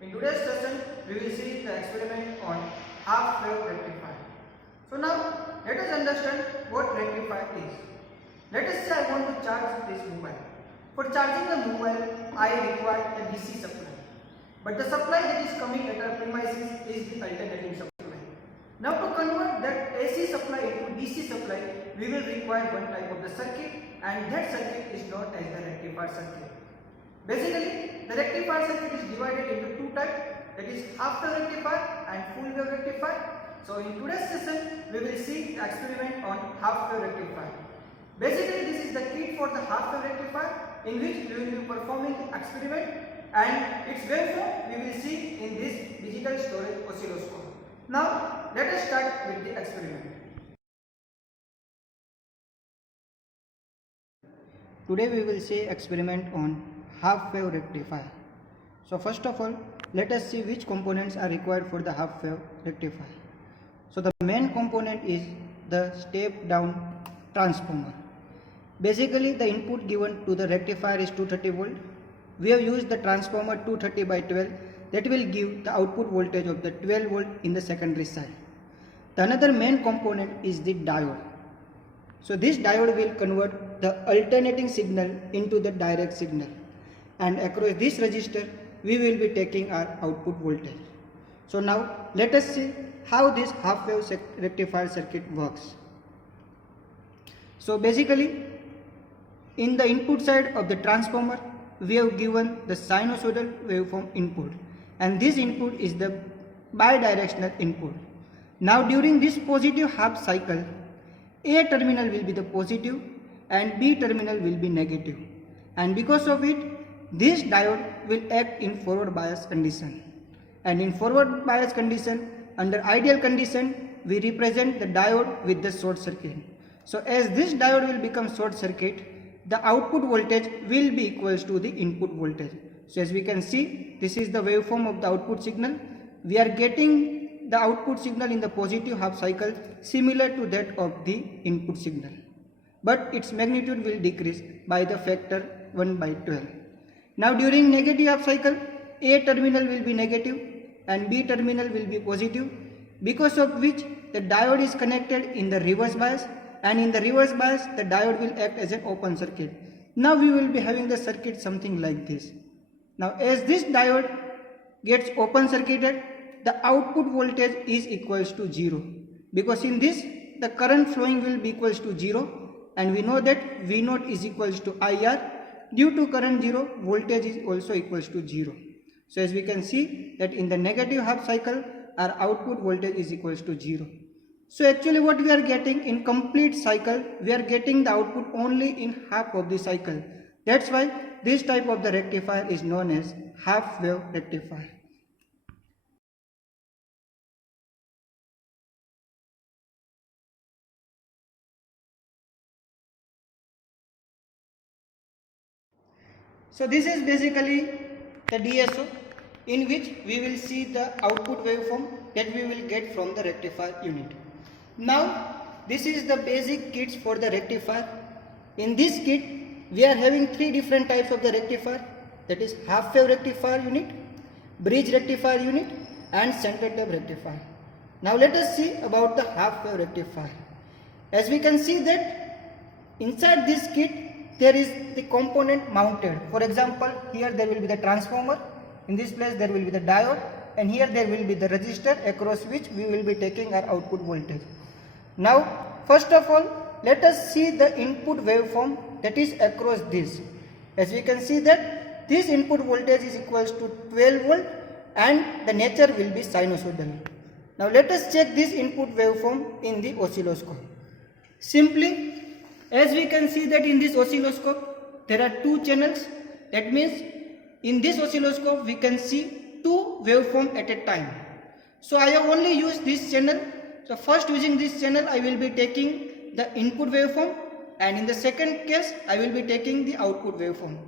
In today's session, we will see the experiment on half wave rectifier. So now, let us understand what rectifier is. Let us say I want to charge this mobile. For charging the mobile, I require a DC supply. But the supply that is coming at our premises is the alternating supply. Now to convert that AC supply into DC supply, we will require one type of the circuit, and that circuit is known as the rectifier circuit. Basically, the rectifier circuit is divided into two types, that is half wave rectifier and full wave rectifier. So in today's session, we will see the experiment on half wave rectifier. Basically, this is the kit for the half wave rectifier in which we will be performing the experiment, and its waveform we will see in this digital storage oscilloscope. Now, let us start with the experiment. Today we will see experiment on half wave rectifier. So first of all, let us see which components are required for the half wave rectifier. So the main component is the step down transformer. Basically, the input given to the rectifier is 230 volt. We have used the transformer 230 by 12 that will give the output voltage of the 12 volt in the secondary side. The another main component is the diode. So this diode will convert the alternating signal into the direct signal, and across this resistor we will be taking our output voltage. So now let us see how this half wave rectifier circuit works. So basically, in the input side of the transformer, we have given the sinusoidal waveform input, and this input is the bidirectional input. Now during this positive half cycle, A terminal will be the positive and B terminal will be negative, and because of it, this diode will act in forward bias condition. And in forward bias condition, under ideal condition, we represent the diode with the short circuit. So as this diode will become short circuit, the output voltage will be equals to the input voltage. So as we can see, this is the waveform of the output signal. We are getting the output signal in the positive half cycle similar to that of the input signal, but its magnitude will decrease by the factor 1 by 12. Now during negative half cycle, A terminal will be negative and B terminal will be positive, because of which the diode is connected in the reverse bias, and in the reverse bias the diode will act as an open circuit. Now we will be having the circuit something like this. Now as this diode gets open circuited, the output voltage is equals to 0, because in this the current flowing will be equals to 0, and we know that V0 is equals to IR. Due to current 0, voltage is also equals to 0. So as we can see that in the negative half cycle, our output voltage is equals to 0. So actually what we are getting in complete cycle, we are getting the output only in half of the cycle. That's why this type of the rectifier is known as half wave rectifier. So this is basically the DSO in which we will see the output waveform that we will get from the rectifier unit. Now this is the basic kits for the rectifier. In this kit we are having three different types of the rectifier, that is half wave rectifier unit, bridge rectifier unit and center tube rectifier. Now let us see about the half wave rectifier. As we can see that inside this kit there is the component mounted. For example, here there will be the transformer, in this place there will be the diode, and here there will be the resistor across which we will be taking our output voltage. Now first of all, let us see the input waveform that is across this. As we can see that this input voltage is equals to 12 volt and the nature will be sinusoidal. Now let us check this input waveform in the oscilloscope. Simply, as we can see that in this oscilloscope there are two channels. That means in this oscilloscope we can see two waveforms at a time. So I have only used this channel. So first, using this channel I will be taking the input waveform, and in the second case I will be taking the output waveform.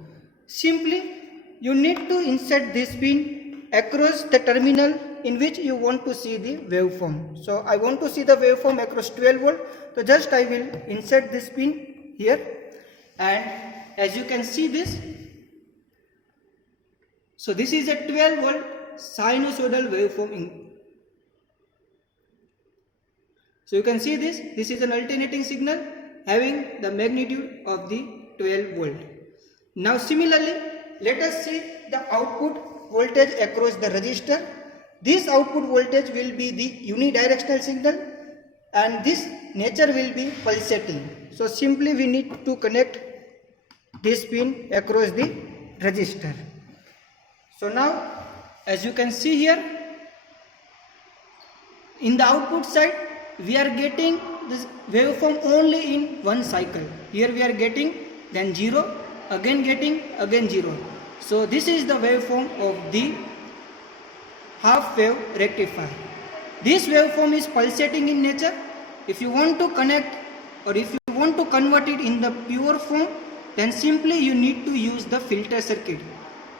Simply you need to insert this pin across the terminal in which you want to see the waveform. So I want to see the waveform across 12 volt. So just I will insert this pin here, and as you can see this, So this is a 12 volt sinusoidal waveform. So you can see this is an alternating signal having the magnitude of the 12 volt. Now similarly, let us see the output voltage across the resistor. This output voltage will be the unidirectional signal and this nature will be pulsating. So simply we need to connect this pin across the resistor. So now as you can see here, in the output side we are getting this waveform only in one cycle. Here we are getting then 0, again getting, again 0. So this is the waveform of the half wave rectifier. This waveform is pulsating in nature. If you want to connect or if you want to convert it in the pure form, then simply you need to use the filter circuit.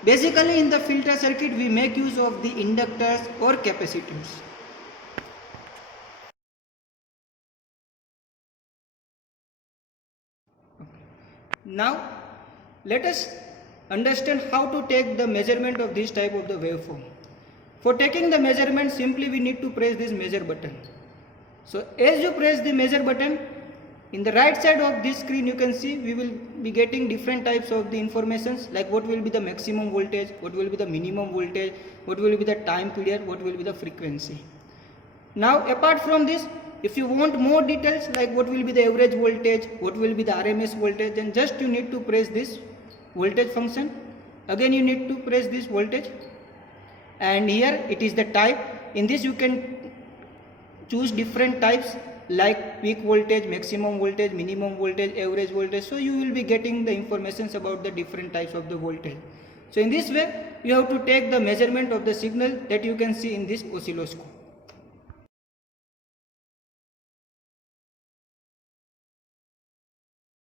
Basically in the filter circuit we make use of the inductors or capacitors. Now let us understand how to take the measurement of this type of the waveform. For taking the measurement, simply we need to press this measure button. So as you press the measure button, in the right side of this screen you can see we will be getting different types of the informations, like what will be the maximum voltage, what will be the minimum voltage, what will be the time period, what will be the frequency. Now apart from this, if you want more details like what will be the average voltage, what will be the RMS voltage, then just you need to press this voltage function. Again you need to press this voltage, and here it is the type. In this you can choose different types like peak voltage, maximum voltage, minimum voltage, average voltage. So you will be getting the informations about the different types of the voltage. So in this way you have to take the measurement of the signal that you can see in this oscilloscope.